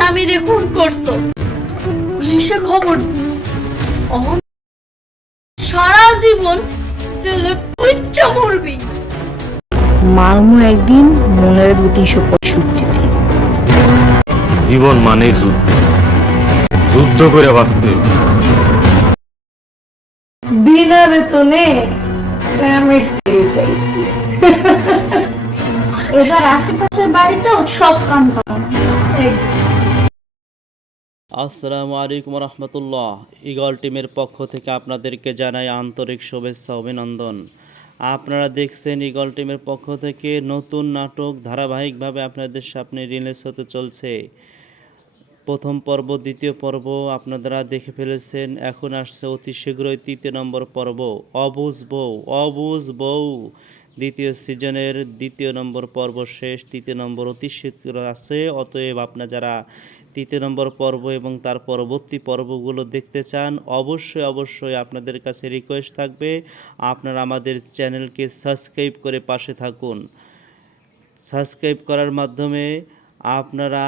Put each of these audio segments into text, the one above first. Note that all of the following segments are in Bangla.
স্বামীরে খুন করছো, পুলিশে খবর দিস, অহন সারা জীবন জেলে পইচা মরবি। মারমু একদিন মনের 365 জীবন মানে যুদ্ধ, যুদ্ধ করে বাঁচতে হবে। বিনা বেতনে প্রেমের স্ত্রী পাইছি। এবার আশেপাশের বাড়িতেও সব কাম করানো। আসসালামু আলাইকুম রহমতুল্লাহ। ইগল টিমের পক্ষ থেকে আপনাদেরকে জানাই আন্তরিক শুভেচ্ছা অভিনন্দন। আপনারা দেখছেন ইগল টিমের পক্ষ থেকে নতুন নাটক ধারাবাহিকভাবে আপনাদের সামনে রিলিজ হতে চলছে। প্রথম পর্ব, দ্বিতীয় পর্ব আপনারা দেখে ফেলেছেন। এখন আসছে অতি শীঘ্রই 3 নম্বর পর্ব, অবুঝ বউ। অবুঝ বউ দ্বিতীয় সিজনের 2 নম্বর পর্ব শেষ, 3 নম্বর অতি শীঘ্র আছে। অতএব আপনারা যারা 3 নম্বর পর্ব এবং তার পরবর্তী পর্বগুলো দেখতে চান, অবশ্যই আপনাদের কাছে রিকোয়েস্ট থাকবে আপনারা আমাদের চ্যানেলকে সাবস্ক্রাইব করে পাশে থাকুন। সাবস্ক্রাইব করার মাধ্যমে আপনারা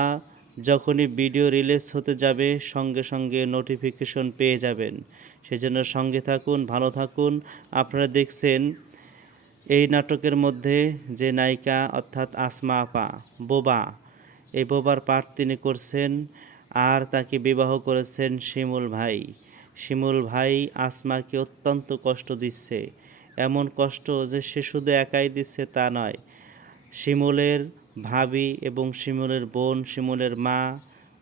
যখনই ভিডিও রিলিজ হতে যাবে সঙ্গে সঙ্গে নোটিফিকেশন পেয়ে যাবেন। সেজন্য সঙ্গে থাকুন, ভালো থাকুন। আপনারা দেখছেন এই নাটকের মধ্যে যে নায়িকা অর্থাৎ আসমা আপা, বোবা, এই বোবার পাঠ তিনি করছেন। আর তাকে বিবাহ করেছেন শিমুল ভাই। শিমুল ভাই আসমাকে অত্যন্ত কষ্ট দিচ্ছে, এমন কষ্ট যে সে শুধু একাই দিচ্ছে তা নয়, শিমুলের ভাবি এবং শিমুলের বোন, শিমুলের মা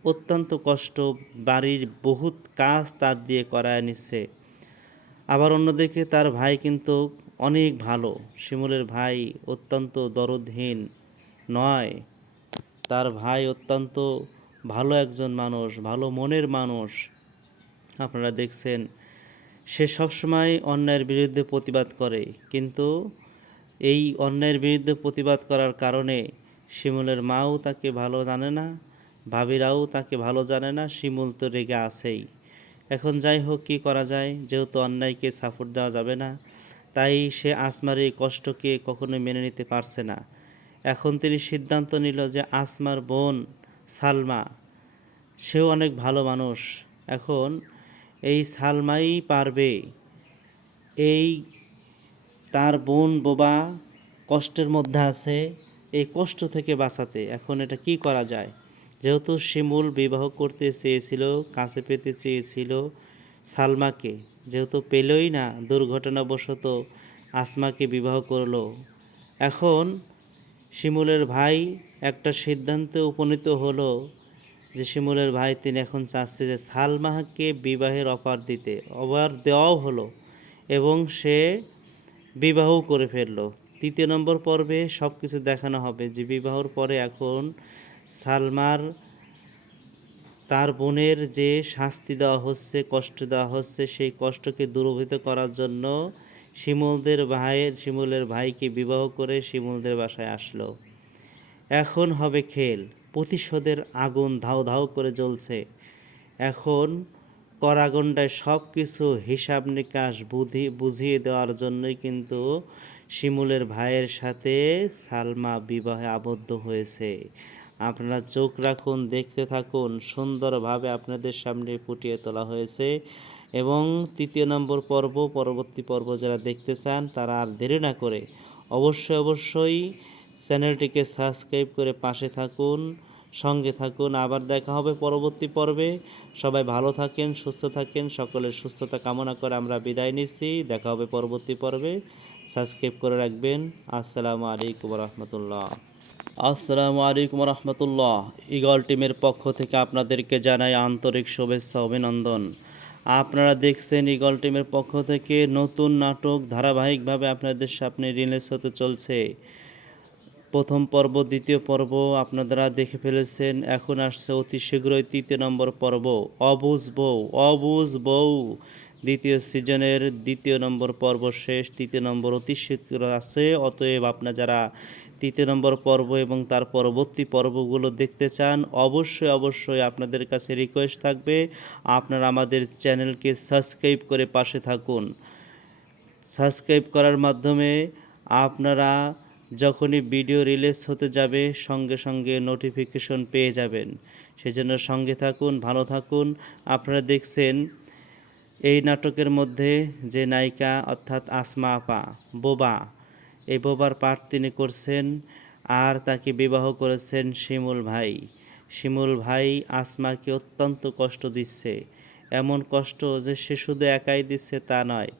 অত্যন্ত কষ্ট, বাড়ির বহুত কাজ তার দিয়ে করায় নিচ্ছে। আবার অন্যদিকে তার ভাই কিন্তু অনেক ভালো, শিমুলের ভাই অত্যন্ত দরদহীন নয়, তার ভাই অত্যন্ত ভালো একজন মানুষ, ভালো মনের মানুষ। আপনারা দেখছেন সে সবসময় অন্যায়ের বিরুদ্ধে প্রতিবাদ করে, কিন্তু এই অন্যায়ের বিরুদ্ধে প্রতিবাদ করার কারণে শিমুলের মাও তাকে ভালো জানে না, ভাবিরাও তাকে ভালো জানে না। শিমুল তো রেগে আছেই। এখন যাই হোক, কী করা যায়, যেহেতু অন্যায়কে সাপোর্ট দেওয়া যাবে না, তাই সে আসমার এই কষ্টকে কখনোই মেনে নিতে পারছে না। এখন তিনি সিদ্ধান্ত নিল যে আসমার বোন সালমা, সেও অনেক ভালো মানুষ, এখন এই সালমাই পারবে এই তার বোন বোবা কষ্টের মধ্যে আছে, এই কষ্ট থেকে বাঁচাতে। এখন এটা কি করা যায়? যেহেতু শিমুল বিবাহ করতে চেয়েছিল, কাছে পেতে চেয়েছিল সালমাকে, যেহেতু পেলই না, দুর্ঘটনাবশত আসমাকে বিবাহ করলো। এখন শিমুলের ভাই একটা সিদ্ধান্তে উপনীত হলো যে শিমুলের ভাই তিনি এখন চাচ্ছে যে সালমাকে বিবাহের অফার দিতে। অফার দেওয়াও হলো এবং সে বিবাহও করে ফেললো। 3 নম্বর পর্বে সব কিছু দেখানো হবে যে বিবাহর পরে এখন সালমার তার বোনের যে শাস্তি দেওয়া হচ্ছে, কষ্ট দেওয়া হচ্ছে, সেই কষ্টকে দূরীভূত করার জন্য শিমুলের ভাইকে বিবাহ করে শিমুলদের বাসায় আসলো। এখন হবে খেল, প্রতিশোধের আগুন ধাউ ধাউ করে জ্বলছে। এখন কড়াগন্ডায় সব কিছু হিসাব নিকাশ বুঝিয়ে দেওয়ার জন্যই কিন্তু শিমুলের ভাইয়ের সাথে সালমা বিবাহে আবদ্ধ হয়েছে। আপনারা চোখ রাখুন, দেখতে থাকুন, সুন্দরভাবে আপনাদের সামনে ফুটিয়ে তোলা হয়েছে। এবং 3 নম্বর পর্ব, পরবর্তী পর্ব যারা দেখতে চান তারা আর দেরি না করে অবশ্যই চ্যানেলটিকে সাবস্ক্রাইব করে পাশে থাকুন, সঙ্গে থাকুন। আবার দেখা হবে পরবর্তী পর্বে। সবাই ভালো থাকেন, সুস্থ থাকেন, সকলের সুস্থতা কামনা করে আমরা বিদায় নিচ্ছি। দেখা হবে পরবর্তী পর্বে। সাবস্ক্রাইব করে রাখবেন। আসসালামু আলাইকুম রহমতুল্লাহ। আসসালামু আলাইকুম রহমতুল্লাহ। ইগল টিমের পক্ষ থেকে আপনাদেরকে জানাই আন্তরিক শুভেচ্ছা অভিনন্দন। আপনারা দেখছেন ইগল টিমের পক্ষ থেকে নতুন নাটক ধারাবাহিকভাবে আপনাদের সামনে রিলিজ হতে চলছে। প্রথম পর্ব, দ্বিতীয় পর্ব আপনারা দেখে ফেলেছেন। এখন আসছে অতি শীঘ্রই 3 নম্বর পর্ব, অবুঝ বউ। অবুঝ বউ দ্বিতীয় সিজনের 2 নম্বর পর্ব শেষ, 3 নম্বর অতি শীঘ্র আছে। অতএব আপনারা যারা 3 নম্বর পর্ব এবং তার পরবর্তী পর্বগুলো দেখতে চান, অবশ্যই আপনাদের কাছে রিকোয়েস্ট থাকবে আপনারা আমাদের চ্যানেলকে সাবস্ক্রাইব করে পাশে থাকুন। সাবস্ক্রাইব করার মাধ্যমে আপনারা যখনই ভিডিও রিলিজ হতে যাবে সঙ্গে সঙ্গে নোটিফিকেশন পেয়ে যাবেন। সেজন্য সঙ্গে থাকুন, ভালো থাকুন। আপনারা দেখছেন এই নাটকের মধ্যে যে নায়িকা অর্থাৎ আসমা আপা বোবা, এই বোবার পাঠ তিনি করছেন আর তাকে বিবাহ করেছেন শিমুল ভাই। শিমুল ভাই আসমাকে অত্যন্ত কষ্ট দিচ্ছে, এমন কষ্ট যে সে শুধু একাই দিচ্ছে তা নয়,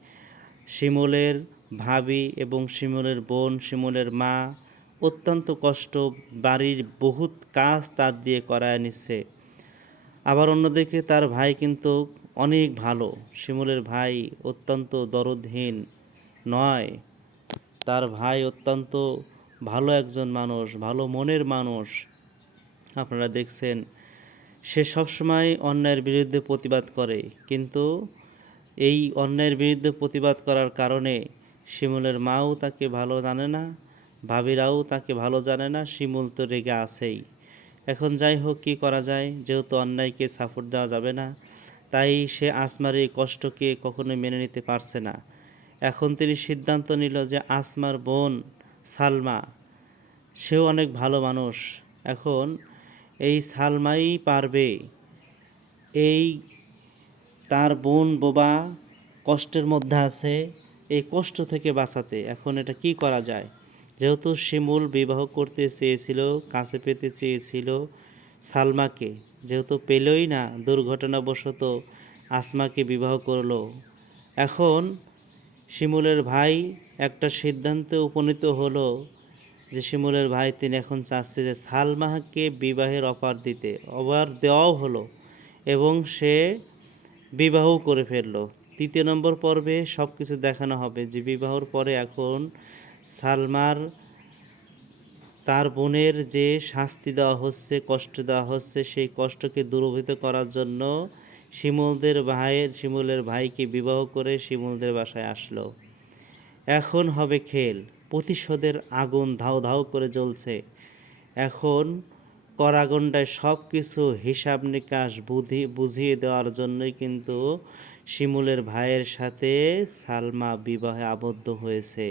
শিমুলের ভাবি এবং শিমুলের বোন, শিমুলের মা অত্যন্ত কষ্ট, বাড়ির বহুত কাজ তার দিয়ে করায় নিচ্ছে। আবার অন্যদিকে তার ভাই কিন্তু অনেক ভালো, শিমুলের ভাই অত্যন্ত দরদহীন নয়, তার ভাই অত্যন্ত ভালো একজন মানুষ, ভালো মনের মানুষ। আপনারা দেখছেন সে সবসময় অন্যায়ের বিরুদ্ধে প্রতিবাদ করে, কিন্তু এই অন্যায়ের বিরুদ্ধে প্রতিবাদ করার কারণে শিমুলের মাও তাকে ভালো জানে না, ভাবিরাও তাকে ভালো জানে না, শিমুল তো রেগে আছেই। এখন যাই হোক, কী করা যায়, যেহেতু অন্যায়কে সাপোর্ট দেওয়া যাবে না, তাই সে আসমার এই কষ্টকে কখনোই মেনে নিতে পারছে না। এখন তিনি সিদ্ধান্ত নিল যে আসমার বোন সালমা, সেও অনেক ভালো মানুষ, এখন এই সালমাই পারবে এই তার বোন বোবা কষ্টের মধ্যে আছে, এই কষ্ট থেকে বাঁচাতে। এখন এটা কি করা যায়, যেহেতু শিমুল বিবাহ করতে চেয়েছিল, কাছে পেতে চেয়েছিল সালমাকে, যেহেতু পেলই না, দুর্ঘটনাবশত আসমাকে বিবাহ করলো। এখন শিমুলের ভাই একটা সিদ্ধান্তে উপনীত হলো যে শিমুলের ভাই তিনি এখন চাচ্ছে যে সালমাকে বিবাহের অফার দিতে, অফার দেওয়াও হলো এবং সে বিবাহও করে ফেললো। 3 নম্বর পর্বে সব কিছু দেখানো হবে যে বিবাহর পরে এখন সালমার তার বোনের যে শাস্তি দেওয়া হচ্ছে, কষ্ট দেওয়া হচ্ছে, সেই কষ্টকে দূরীভূত করার জন্য শিমুলের ভাইকে বিবাহ করে শিমুলদের বাসায় আসলো। এখন হবে খেল, প্রতিশোধের আগুন ধাউ ধাউ করে জ্বলছে। এখন কড়াগন্ডায় সব কিছু হিসাব নিকাশ বুঝিয়ে দেওয়ার জন্যই কিন্তু শিমুলের ভাইয়ের সাথে সালমা বিবাহে আবদ্ধ হয়েছে।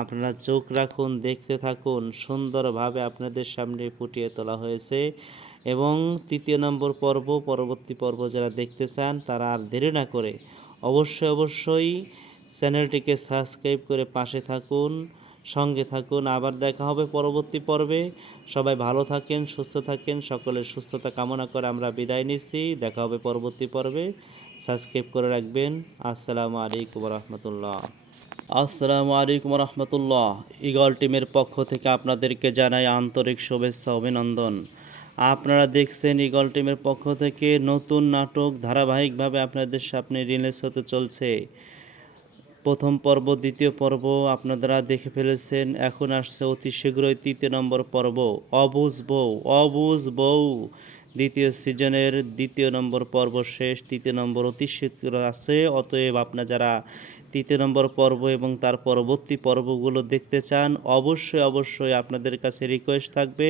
আপনারা চোখ রাখুন, দেখতে থাকুন, সুন্দরভাবে আপনাদের সামনে ফুটিয়ে তোলা হয়েছে। এবং 3 নম্বর পর্ব, পরবর্তী পর্ব যারা দেখতে চান তারা আর দেরি না করে অবশ্যই চ্যানেলটিকে সাবস্ক্রাইব করে পাশে থাকুন, সঙ্গে থাকুন। আবার দেখা হবে পরবর্তী পর্বে। সবাই ভালো থাকেন, সুস্থ থাকেন, সকলের সুস্থতা কামনা করে আমরা বিদায় নিচ্ছি। দেখা হবে পরবর্তী পর্বে, সাবস্ক্রাইব করে রাখবেন। আসসালামু আলাইকুম রহমতুল্লাহ। আসসালামু আলাইকুম রহমতুল্লাহ। ইগল টিমের পক্ষ থেকে আপনাদেরকে জানাই আন্তরিক শুভেচ্ছা, অভিনন্দন। আপনারা দেখছেন ইগল টিমের পক্ষ থেকে নতুন নাটক ধারাবাহিকভাবে আপনাদের সামনে রিলিজ হতে চলছে। প্রথম পর্ব, দ্বিতীয় পর্ব আপনারা দেখে ফেলেছেন, এখন আসছে অতি শীঘ্রই 3 নম্বর পর্ব, অবুঝ বউ। দ্বিতীয় সিজনের 2 নম্বর পর্ব শেষ, 3 নম্বর অতি শীঘ্র আছে। অতএব আপনারা যারা 3 নম্বর পর্ব এবং তার পরবর্তী পর্বগুলো দেখতে চান, অবশ্যই আপনাদের কাছে রিকোয়েস্ট থাকবে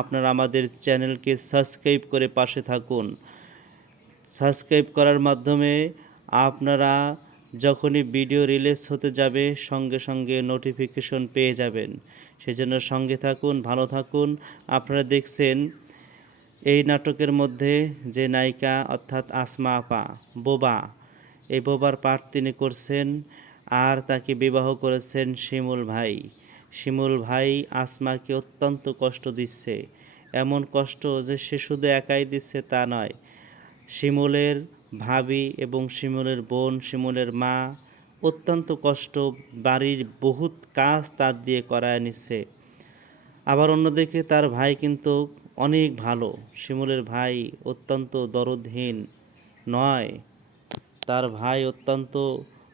আপনারা আমাদের চ্যানেলকে সাবস্ক্রাইব করে পাশে থাকুন। সাবস্ক্রাইব করার মাধ্যমে আপনারা যখনই ভিডিও রিলিজ হতে যাবে সঙ্গে নোটিফিকেশন পেয়ে যাবেন। সেজন্য সঙ্গে থাকুন, ভালো থাকুন। আপনারা দেখছেন এই নাটকের মধ্যে যে নায়িকা অর্থাৎ আসমা আপা বোবা, এই বোবার পাঠ তিনি করছেন আর তাকে বিবাহ করেছেন শিমুল ভাই। শিমুল ভাই আসমাকে অত্যন্ত কষ্ট দিচ্ছে, এমন কষ্ট যে সে শুধু একাই দিচ্ছে তা নয়, শিমুলের ভাবি এবং শিমুলের বোন, শিমুলের মা অত্যন্ত কষ্ট, বাড়ির বহুত কাজ তার দিয়ে করায় নিচ্ছে। আবার অন্যদিকে তার ভাই কিন্তু অনেক ভালো, শিমুলের ভাই অত্যন্ত দরদহীন নয়, তার ভাই অত্যন্ত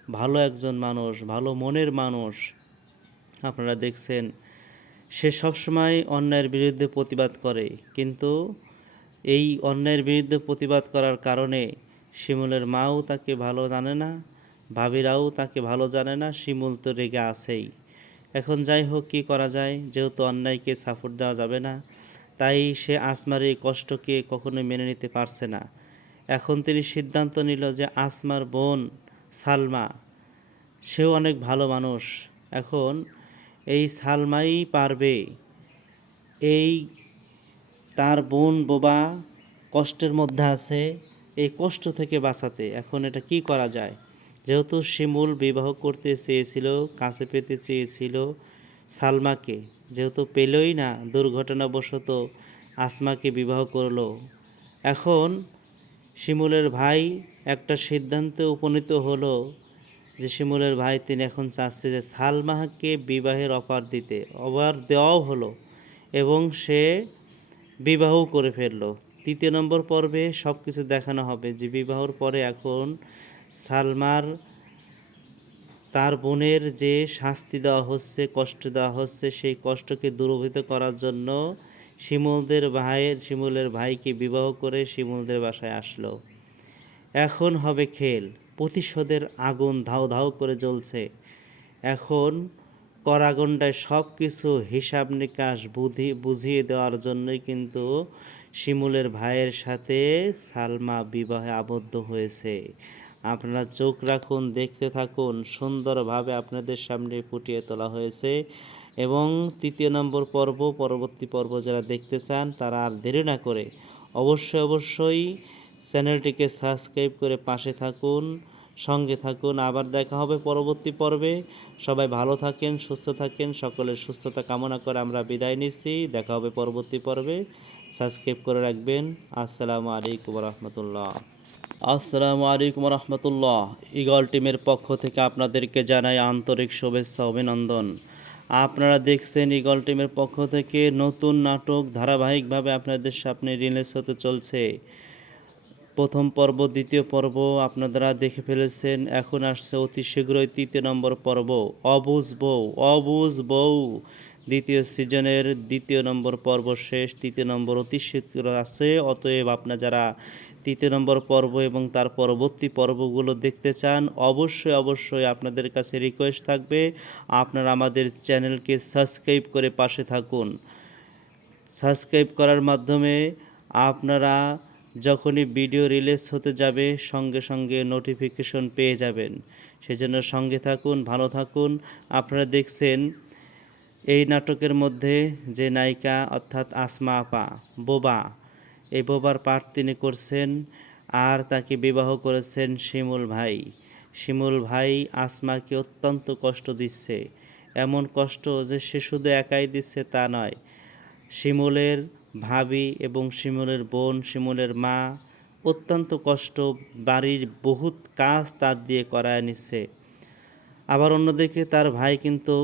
ভালো একজন মানুষ, ভালো মনের মানুষ। আপনারা দেখছেন সে সবসময় অন্যায়ের বিরুদ্ধে প্রতিবাদ করে, কিন্তু এই অন্যায়ের বিরুদ্ধে প্রতিবাদ করার কারণে শিমুলের মাও তাকে ভালো জানে না, ভাবিরাও তাকে ভালো জানে না, শিমুল তো রেগে আছেই। এখন যাই হোক, কী করা যায়, যেহেতু অন্যায়কে সাপোর্ট দেওয়া যাবে না, তাই সে আসমার এই কষ্টকে কখনোই মেনে নিতে পারছে না। এখন তিনি সিদ্ধান্ত নিল যে আসমার বোন সালমা, সেও অনেক ভালো মানুষ, এখন এই সালমাই পারবে এই তার বোন বোবা কষ্টের মধ্যে আছে, এই কষ্ট থেকে বাঁচাতে এখন এটা কি করা যায়? যেহেতু শিমুল বিবাহ করতে চেয়েছিল, কাছে পেতে চেয়েছিল সালমাকে, যেহেতু পেলই না, দুর্ঘটনাবশত আসমাকে বিবাহ করলো। এখন শিমুলের ভাই একটা সিদ্ধান্তে উপনীত হলো যে শিমুলের ভাই তিনি এখন চাচ্ছে যে সালমাকে বিবাহের অফার দিতে, অফার দেওয়াও হলো এবং সে বিবাহও করে ফেললো। 3 নম্বর পর্বে সব কিছু দেখানো হবে যে বিবাহর পরে এখন সালমার তার বোনের যে শাস্তি দেওয়া হচ্ছে, কষ্ট দেওয়া হচ্ছে, সেই কষ্টকে দূরীভূত করার জন্য শিমুলের ভাইকে বিবাহ করে শিমুলদের বাসায় আসলো। এখন হবে খেল, প্রতিশোধের আগুন ধাউ ধাউ করে জ্বলছে। এখন কড়াগন্ডায় সব কিছু হিসাব নিকাশ বুঝিয়ে দেওয়ার জন্যই কিন্তু শিমুলের ভাইয়ের সাথে সালমা বিবাহে আবদ্ধ হয়েছে। আপনারা চোখ রাখুন, দেখতে থাকুন, সুন্দরভাবে আপনাদের সামনে ফুটিয়ে তোলা হয়েছে। এবং 3 নম্বর পর্ব, পরবর্তী পর্ব যারা দেখতে চান তারা আর দেরি না করে অবশ্যই চ্যানেলটিকে সাবস্ক্রাইব করে পাশে থাকুন, সঙ্গে থাকুন। আবার দেখা হবে পরবর্তী পর্বে। সবাই ভালো থাকেন, সুস্থ থাকেন, সকলের সুস্থতা কামনা করে আমরা বিদায় নিচ্ছি। দেখা হবে পরবর্তী পর্বে। সাবস্ক্রাইব করে রাখবেন। আসসালামু আলাইকুম রহমতুল্লাহ। আসসালামু আলাইকুম রহমতুল্লাহ। ঈগল টিমের পক্ষ থেকে আপনাদেরকে জানাই আন্তরিক শুভেচ্ছা, অভিনন্দন। আপনারা দেখছেন ঈগল টিমের পক্ষ থেকে নতুন নাটক ধারাবাহিকভাবে আপনাদের সামনে রিলিজ হতে চলছে। প্রথম পর্ব, দ্বিতীয় পর্ব আপনারা দেখে ফেলেছেন। এখন আসছে অতি শীঘ্রই 3 নম্বর পর্ব, অবুঝ বউ। দ্বিতীয় সিজনের 2 নম্বর পর্ব শেষ, 3 নম্বর অতি শীঘ্র আছে। অতএব আপনারা যারা 3 নম্বর পর্ব এবং তার পরবর্তী পর্বগুলো দেখতে চান, অবশ্যই আপনাদের কাছে রিকোয়েস্ট থাকবে আপনারা আমাদের চ্যানেলকে সাবস্ক্রাইব করে পাশে থাকুন। সাবস্ক্রাইব করার মাধ্যমে আপনারা যখনই ভিডিও রিলিজ হতে যাবে সঙ্গে নোটিফিকেশন পেয়ে যাবেন। সেজন্য সঙ্গে থাকুন, ভালো থাকুন। আপনারা দেখছেন এই নাটকের মধ্যে যে নায়িকা অর্থাৎ আসমা আপা, বোবা, এই বোবার পাঠ তিনি করছেন আর তাকে বিবাহ করেছেন শিমুল ভাই আসমাকে অত্যন্ত কষ্ট দিচ্ছে। এমন কষ্ট যে সে শুধু একাই দিচ্ছে তা নয়, শিমুলের ভাবি এবং শিমুলের বোন, শিমুলের মা অত্যন্ত কষ্ট, বাড়ির বহুত কাজ তার দিয়ে করায় নিচ্ছে। আবার অন্যদিকে তার ভাই কিন্তু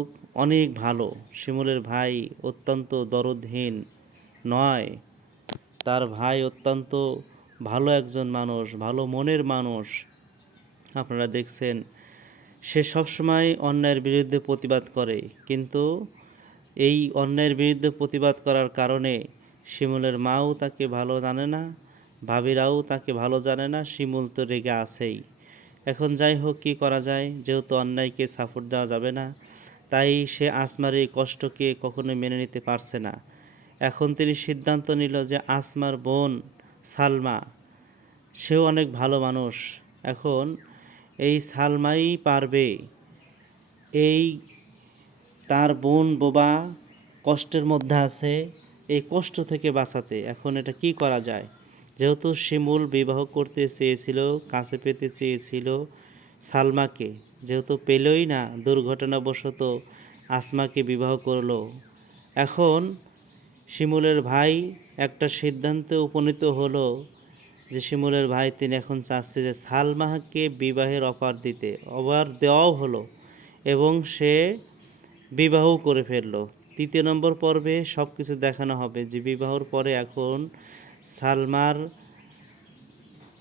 অনেক ভালো, শিমুলের ভাই অত্যন্ত দরদহীন নয়, তার ভাই অত্যন্ত ভালো একজন মানুষ, ভালো মনের মানুষ। আপনারা দেখছেন সে সবসময় অন্যায়ের বিরুদ্ধে প্রতিবাদ করে, কিন্তু এই অন্যায়ের বিরুদ্ধে প্রতিবাদ করার কারণে শিমুলের মাও তাকে ভালো জানে না, ভাবিরাও তাকে ভালো জানে না, শিমুল তো রেগে আছেই। এখন যাই হোক, কী করা যায়, যেহেতু অন্যায়কে সাপোর্ট দেওয়া যাবে না, তাই সে আসমার এই কষ্টকে কখনোই মেনে নিতে পারছে না। এখন তিনি সিদ্ধান্ত নিল যে আসমার বোন সালমা, সেও অনেক ভালো মানুষ, এখন এই সালমাই পারবে এই তার বোন বোবা কষ্টের মধ্যে আছে, এই কষ্ট থেকে বাঁচাতে এখন এটা কি করা যায়? যেহেতু শিমুল বিবাহ করতে চেয়েছিল, কাছে পেতে চেয়েছিল সালমাকে, যেহেতু পেলই না, দুর্ঘটনাবশত আসমাকে বিবাহ করলো। এখন শিমুলের ভাই একটা সিদ্ধান্তে উপনীত হলো যে শিমুলের ভাই তিনি এখন চাচ্ছে যে সালমাকে বিবাহের অফার দিতে, অফার দেওয়াও হলো এবং সে বিবাহও করে ফেললো। 3 নম্বর পর্বে সব কিছু দেখানো হবে যে বিবাহর পরে এখন সালমার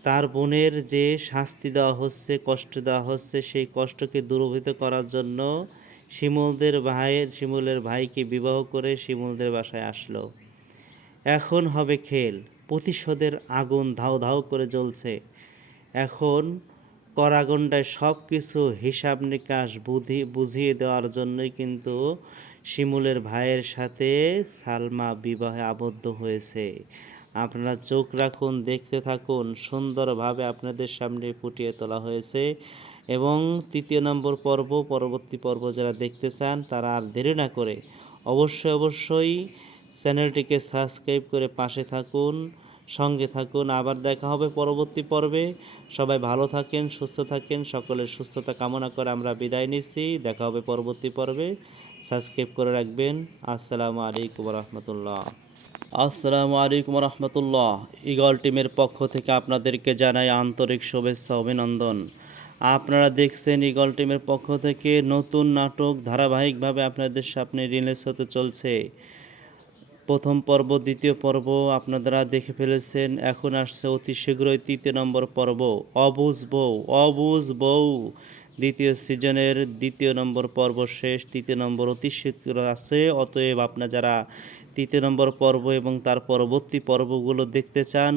তার বোনের যে শাস্তি দেওয়া হচ্ছে, কষ্ট দেওয়া হচ্ছে, সেই কষ্টকে দূরীভূত করার জন্য শিমুলের ভাইকে বিবাহ করে শিমুলদের বাসায় আসলো। এখন হবে খেল, প্রতিশোধের আগুন ধাউ ধাউ করে জ্বলছে। এখন কড়াগন্ডায় সব কিছু হিসাব নিকাশ বুঝিয়ে দেওয়ার জন্যই কিন্তু শিমুলের ভাইয়ের সাথে সালমা বিবাহে আবদ্ধ হয়েছে। আপনারা চোখ রাখুন, দেখতে থাকুন, সুন্দরভাবে আপনাদের সামনে ফুটিয়ে তোলা হয়েছে। এবং 3 নম্বর পর্ব, পরবর্তী পর্ব যারা দেখতে চান তারা আর দেরি না করে অবশ্যই চ্যানেলটিকে সাবস্ক্রাইব করে পাশে থাকুন, সঙ্গে থাকুন। আবার দেখা হবে পরবর্তী পর্বে। সবাই ভালো থাকেন, সুস্থ থাকেন। সকলের সুস্থতা কামনা করে আমরা বিদায় নিচ্ছি। দেখা হবে পরবর্তী পর্বে। সাবস্ক্রাইব করে রাখবেন। আসসালামু আলাইকুম রহমতুল্লাহ। আসসালামু আলাইকুম রহমতুল্লাহ। ঈগল টিমের পক্ষ থেকে আপনাদেরকে জানাই আন্তরিক শুভেচ্ছা অভিনন্দন। আপনারা দেখছেন ঈগল টিমের পক্ষ থেকে নতুন নাটক ধারাবাহিকভাবে আপনাদের সামনে রিলিজ হতে চলছে। প্রথম পর্ব, দ্বিতীয় পর্ব আপনারা দেখে ফেলেছেন। এখন আসছে অতি শীঘ্রই ৩য় নম্বর পর্ব, অবুঝ বউ। অবুঝ বউ দ্বিতীয় সিজনের ২য় নম্বর পর্ব শেষ, ৩য় নম্বর অতি শীঘ্র আছে। অতএব আপনারা যারা ৩য় নম্বর পর্ব এবং তার পরবর্তী পর্বগুলো দেখতে চান,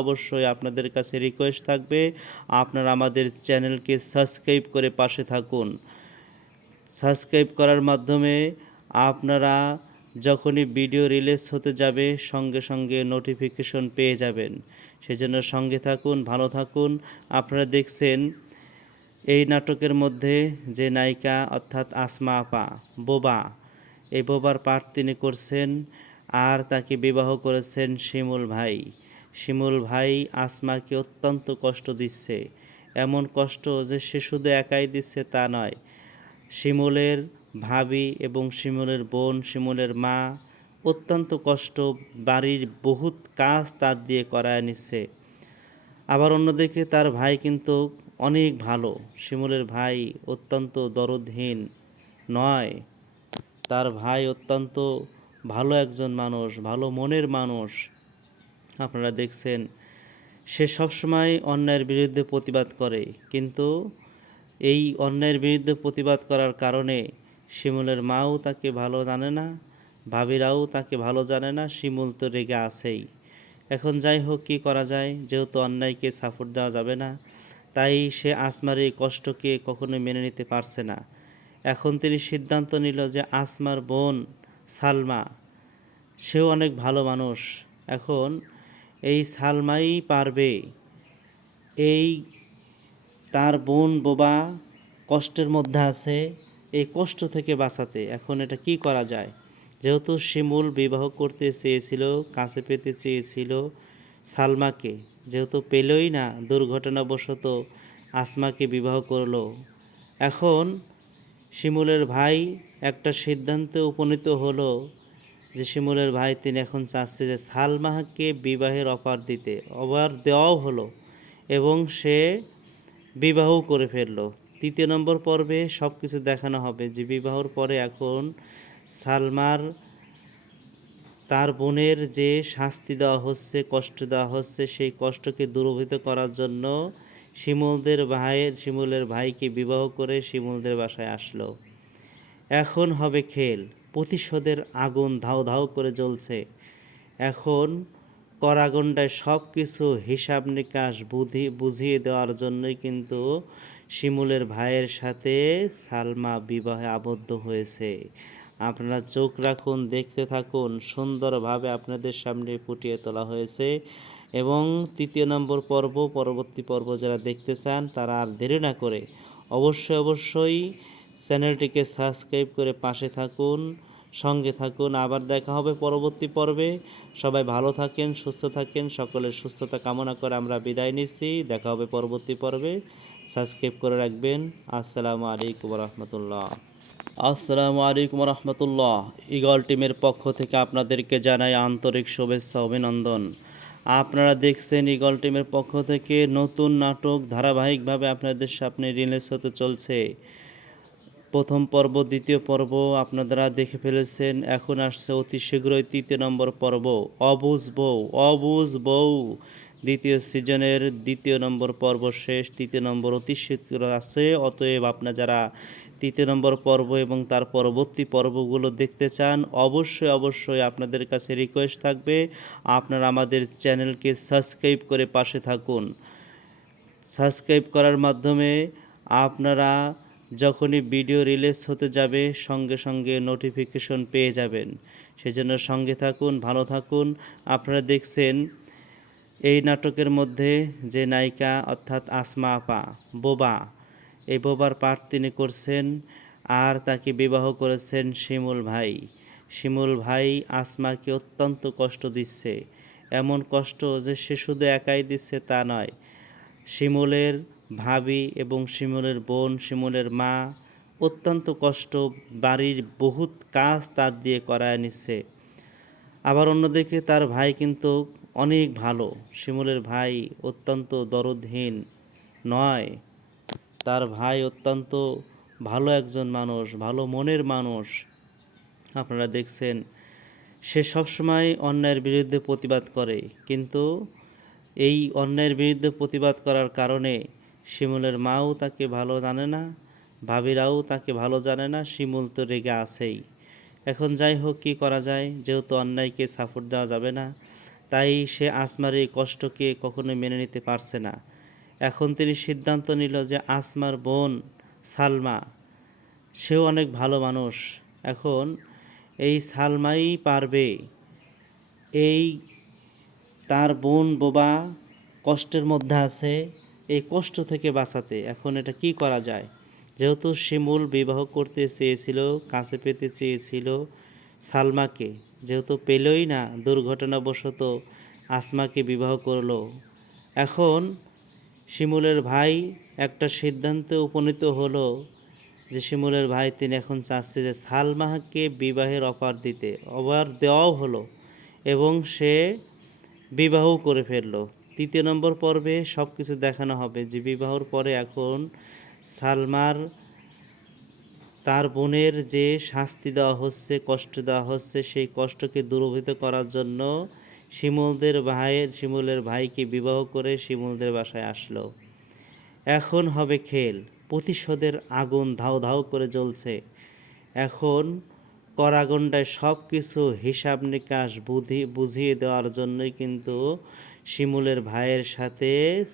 অবশ্যই আপনাদের কাছে রিকোয়েস্ট থাকবে আপনারা আমাদের চ্যানেলকে সাবস্ক্রাইব করে পাশে থাকুন। সাবস্ক্রাইব করার মাধ্যমে আপনারা যখনই ভিডিও রিলিজ হতে যাবে সঙ্গে সঙ্গে নোটিফিকেশন পেয়ে যাবেন। সেজন্য সঙ্গে থাকুন, ভালো থাকুন। আপনারা দেখছেন এই নাটকের মধ্যে যে নায়িকা অর্থাৎ আসমা আপা, বোবা, এই বোবার পাঠ তিনি করছেন আর তাকে বিবাহ করেছেন শিমুল ভাই। শিমুল ভাই আসমাকে অত্যন্ত কষ্ট দিচ্ছে, এমন কষ্ট যে সে শুধু একাই দিচ্ছে তা নয়, শিমুলের ভাবি এবং শিমুলের বোন, শিমুলের মা অত্যন্ত কষ্ট, বাড়ির বহুত কাজ তার দিয়ে করায় নিচ্ছে। আবার অন্যদিকে তার ভাই কিন্তু অনেক ভালো। শিমুলের ভাই অত্যন্ত দরদহীন নয়, তার ভাই অত্যন্ত ভালো একজন মানুষ, ভালো মনের মানুষ। আপনারা দেখছেন সে সবসময় অন্যায়ের বিরুদ্ধে প্রতিবাদ করে, কিন্তু এই অন্যায়ের বিরুদ্ধে প্রতিবাদ করার কারণে শিমুলের মাও তাকে ভালো জানে না, ভাবিরাও তাকে ভালো জানে না। শিমুল তো রেগে আছেই। এখন যাই হোক, কী করা যায়, যেহেতু অন্যায়কে সাপোর্ট দেওয়া যাবে না, তাই সে আসমার এই কষ্টকে কখনোই মেনে নিতে পারছে না। এখন তিনি সিদ্ধান্ত নিল যে আসমার বোন সালমা, সেও অনেক ভালো মানুষ, এখন এই সালমাই পারবে এই তার বোন বোবা কষ্টের মধ্যে আছে, এই কষ্ট থেকে বাঁচাতে। এখন এটা কি করা যায়? যেহেতু শিমুল বিবাহ করতে চেয়েছিল, কাছে পেতে চেয়েছিল সালমাকে, যেহেতু পেলই না, দুর্ঘটনাবশত আসমাকে বিবাহ করলো। এখন শিমুলের ভাই একটা সিদ্ধান্তে উপনীত হলো যে শিমুলের ভাই তিনি এখন চাচ্ছে যে সালমাকে বিবাহের অফার দিতে। অফার দেওয়াও হলো এবং সে বিবাহ করে ফেললো। ৩য় নম্বর পর্বে সব কিছু দেখানো হবে যে বিবাহর পরে এখন সালমার তার বোনের যে শাস্তি দেওয়া হচ্ছে, কষ্ট দেওয়া হচ্ছে, সেই কষ্টকে দূরীভূত করার জন্য শিমুলের ভাইকে বিবাহ করে শিমুলদের বাসায় আসলো। এখন হবে খেল, প্রতিশোধের আগুন ধাউ ধাউ করে জ্বলছে। এখন কড়াগন্ডায় সব কিছু হিসাব নিকাশ বুঝিয়ে দেওয়ার জন্যই কিন্তু শিমুলের ভাইয়ের সাথে সালমা বিবাহে আবদ্ধ হয়েছে। আপনারা চোখ রাখুন, দেখতে থাকুন, সুন্দরভাবে আপনাদের সামনে ফুটিয়ে তোলা হয়েছে। এবং ৩য় নম্বর পর্ব, পরবর্তী পর্ব যারা দেখতে চান তারা আর দেরি না করে অবশ্যই চ্যানেলটিকে সাবস্ক্রাইব করে পাশে থাকুন, সঙ্গে থাকুন। আবার দেখা হবে পরবর্তী পর্বে। সবাই ভালো থাকেন, সুস্থ থাকেন। সকলের সুস্থতা কামনা করে আমরা বিদায় নিচ্ছি। দেখা হবে পরবর্তী পর্বে। সাবস্ক্রাইব করে রাখবেন। আসসালামু আলাইকুম রহমতুল্লাহ। আসসালামু আলাইকুম রহমতুল্লাহ। ঈগল টিমের পক্ষ থেকে আপনাদেরকে জানাই আন্তরিক শুভেচ্ছা অভিনন্দন। আপনারা দেখছেন ঈগল টিমের পক্ষ থেকে নতুন নাটক ধারাবাহিকভাবে আপনাদের সামনে রিলিজ হতে চলছে। প্রথম পর্ব, দ্বিতীয় পর্ব আপনারা দেখে ফেলেছেন। এখন আসছে অতি শীঘ্রই ৩য় নম্বর পর্ব, অবুঝ বউ। অবুঝ বউ দ্বিতীয় সিজনের ২য় নম্বর পর্ব শেষ, ৩য় নম্বর অতি শীঘ্র আছে। অতএব আপনারা যারা ৩য় নম্বর পর্ব এবং তার পরবর্তী পর্বগুলো দেখতে চান, অবশ্যই আপনাদের কাছে রিকোয়েস্ট থাকবে আপনারা আমাদের চ্যানেলকে সাবস্ক্রাইব করে পাশে থাকুন। সাবস্ক্রাইব করার মাধ্যমে আপনারা যখনই ভিডিও রিলিজ হতে যাবে সঙ্গে সঙ্গে নোটিফিকেশন পেয়ে যাবেন। সেজন্য সঙ্গে থাকুন, ভালো থাকুন। আপনারা দেখছেন এই নাটকের মধ্যে যে নায়িকা অর্থাৎ আসমা আপা, বোবা, এই বোবার পাঠ তিনি করছেন আর তাকে বিবাহ করেছেন শিমুল ভাই। শিমুল ভাই আসমাকে অত্যন্ত কষ্ট দিচ্ছে, এমন কষ্ট যে সে শুধু একাই দিচ্ছে তা নয়, শিমুলের ভাবি এবং শিমুলের বোন, শিমুলের মা অত্যন্ত কষ্ট, বাড়ির বহুত কাজ তার দিয়ে করায় নিচ্ছে। আবার অন্যদিকে তার ভাই কিন্তু অনেক ভালো, শিমুলের ভাই অত্যন্ত দরদহীন নয়, তার ভাই অত্যন্ত ভালো একজন মানুষ, ভালো মনের মানুষ। আপনারা দেখছেন সে সবসময় অন্যায়ের বিরুদ্ধে প্রতিবাদ করে, কিন্তু এই অন্যায়ের বিরুদ্ধে প্রতিবাদ করার কারণে শিমুলের মাও তাকে ভালো জানে না, ভাবিরাও তাকে ভালো জানে না, শিমুল তো রেগে আছেই। এখন যাই হোক, কী করা যায়, যেহেতু অন্যায়কে সাপোর্ট দেওয়া যাবে না, তাই সে আসমার এই কষ্টকে কখনোই মেনে নিতে পারছে না। এখন তিনি সিদ্ধান্ত নিল যে আসমার বোন সালমা, সেও অনেক ভালো মানুষ, এখন এই সালমাই পারবে এই তার বোন বোবা কষ্টের মধ্যে আছে, এই কষ্ট থেকে বাঁচাতে। এখন এটা কি করা যায়, যেহেতু শিমুল বিবাহ করতে চেয়েছিল, কাছে পেতে চেয়েছিল সালমাকে, যেহেতু পেলই না, দুর্ঘটনাবশত আসমাকে বিবাহ করলো। এখন শিমুলের ভাই একটা সিদ্ধান্তে উপনীত হলো যে শিমুলের ভাই তিনি এখন চাচ্ছে যে সালমাকে বিবাহের অফার দিতে, অফার দেওয়াও হলো এবং সে বিবাহও করে ফেললো। 3 নম্বর পর্বে সব কিছু দেখানো হবে যে বিবাহর পরে এখন সালমার তার বোনের যে শাস্তি দেওয়া হচ্ছে, কষ্ট দেওয়া হচ্ছে, সেই কষ্টকে দূরীভূত করার জন্য শিমুলের ভাইকে বিবাহ করে শিমুলদের বাসায় আসলো। এখন হবে খেল, প্রতিশোধের আগুন ধাউ ধাউ করে জ্বলছে। এখন কড়াগন্ডায় সব কিছু হিসাব নিকাশ বুঝিয়ে দেওয়ার জন্যই কিন্তু শিমুলের ভাইয়ের সাথে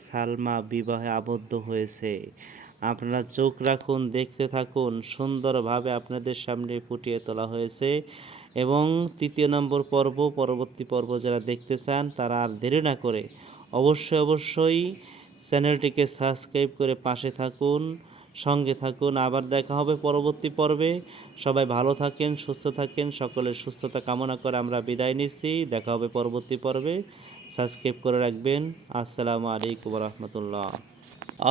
সালমা বিবাহে আবদ্ধ হয়েছে। আপনারা চোখ রাখুন, দেখতে থাকুন, সুন্দরভাবে আপনাদের সামনে ফুটিয়ে তোলা হয়েছে। এবং 3 নম্বর পর্ব, পরবর্তী পর্ব যারা দেখতে চান তারা আর দেরি না করে অবশ্যই চ্যানেলটিকে সাবস্ক্রাইব করে পাশে থাকুন, সঙ্গে থাকুন। আবার দেখা হবে পরবর্তী পর্বে। সবাই ভালো থাকেন, সুস্থ থাকেন, সকলের সুস্থতা কামনা করে আমরা বিদায় নিচ্ছি। দেখা হবে পরবর্তী পর্বে, সাবস্ক্রাইব করে রাখবেন। আসসালামু আলাইকুম রহমতুল্লাহ।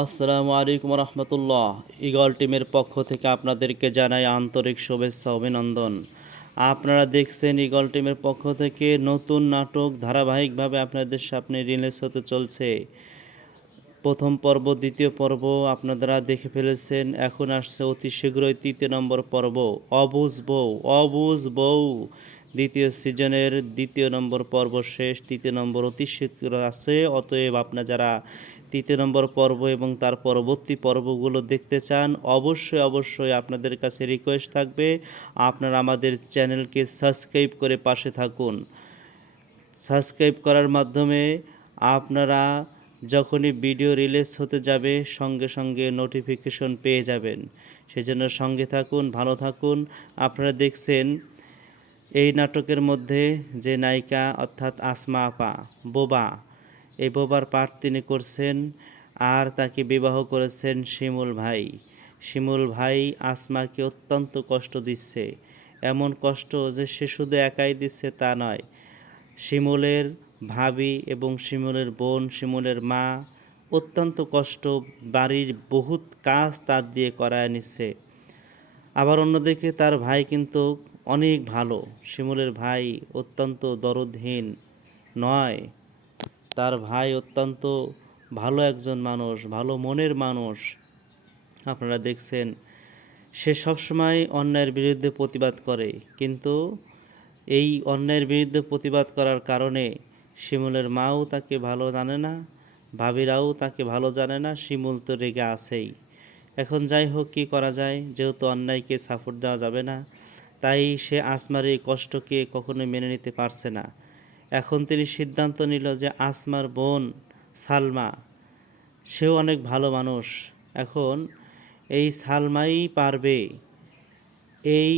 আসসালামু আলাইকুম রহমতুল্লাহ। ঈগল টিমের পক্ষ থেকে আপনাদেরকে জানাই আন্তরিক শুভেচ্ছা, অভিনন্দন। আপনারা দেখছেন ঈগল টিমের পক্ষ থেকে নতুন নাটক ধারাবাহিকভাবে আপনাদের সামনে রিলিজ হতে চলছে। প্রথম পর্ব, দ্বিতীয় পর্ব আপনারা দেখে ফেলেছেন, এখন আসছে অতি শীঘ্রই 3 নম্বর পর্ব, অবুঝ বউ। দ্বিতীয় সিজনের 2 নম্বর পর্ব শেষ, 3 নম্বর অতি শীঘ্র আছে। অতএব আপনারা যারা 3 নম্বর পর্ব এবং তার পরবর্তী পর্বগুলো দেখতে চান, অবশ্যই আপনাদের কাছে রিকোয়েস্ট থাকবে আপনারা আমাদের চ্যানেলকে সাবস্ক্রাইব করে পাশে থাকুন। সাবস্ক্রাইব করার মাধ্যমে আপনারা যখনই ভিডিও রিলিজ হতে যাবে সঙ্গে নোটিফিকেশন পেয়ে যাবেন। সেজন্য সঙ্গে থাকুন, ভালো থাকুন। আপনারা দেখছেন এই নাটকের মধ্যে যে নায়িকা অর্থাৎ আসমা আপা, বোবা, এই বোবার পাঠ তিনি করছেন, আর তাকে বিবাহ করেছেন শিমুল ভাই আসমাকে অত্যন্ত কষ্ট দিচ্ছে, এমন কষ্ট যে সে শুধু একাই দিচ্ছে তা নয়, শিমুলের ভাবি এবং শিমুলের বোন, শিমুলের মা অত্যন্ত কষ্ট, বাড়ির বহুত কাজ তার দিয়ে করায় নিচ্ছে। আবার অন্যদিকে তার ভাই কিন্তু অনেক ভালো, শিমুলের ভাই অত্যন্ত দরদহীন নয়, তার ভাই অত্যন্ত ভালো একজন মানুষ, ভালো মনের মানুষ। আপনারা দেখছেন সে সবসময় অন্যায়ের বিরুদ্ধে প্রতিবাদ করে, কিন্তু এই অন্যায়ের বিরুদ্ধে প্রতিবাদ করার কারণে শিমুলের মাও তাকে ভালো জানে না, ভাবিরাও তাকে ভালো জানে না, শিমুল তো রেগে আছেই। এখন যাই হোক, কী করা যায়, যেহেতু অন্যায়কে সাপোর্ট দেওয়া যাবে না, তাই সে আসমার এই কষ্টকে কখনোই মেনে নিতে পারছে না। এখন তিনি সিদ্ধান্ত নিল যে আসমার বোন সালমা, সেও অনেক ভালো মানুষ, এখন এই সালমাই পারবে এই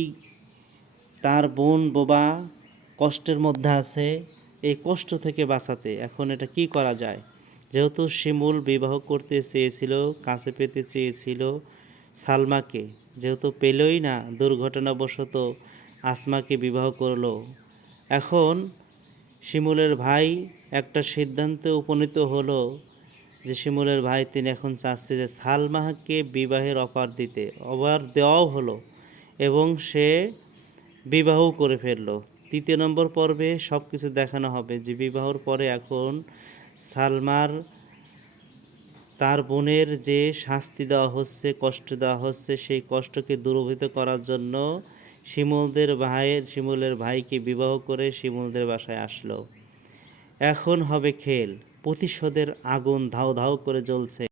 তার বোন বোবা কষ্টের মধ্যে আছে, এই কষ্ট থেকে বাঁচাতে। এখন এটা কি করা যায়, যেহেতু শিমুল বিবাহ করতে চেয়েছিল, কাছে পেতে চেয়েছিল সালমাকে, যেহেতু পেলই না, দুর্ঘটনাবশত আসমাকে বিবাহ করলো। এখন শিমুলের ভাই একটা সিদ্ধান্তে উপনীত হলো যে শিমুলের ভাই তিনি এখন চাচ্ছে যে সালমাকে বিবাহের অফার দেওয়াও হলো এবং সে বিবাহ করে ফেললো। 3 নম্বর পর্বে সব কিছু দেখানো হবে যে বিবাহর পরে এখন সালমার তার বোনের যে শাস্তি দেওয়া হচ্ছে, কষ্ট দেওয়া হচ্ছে, সেই কষ্টকে দূরীভূত করার জন্য শিমুলের ভাইকে বিবাহ করে শিমুলদের বাসায় আসলো। এখন হবে খেল, প্রতিশোধের আগুন ধাউ ধাউ করে জ্বলছে।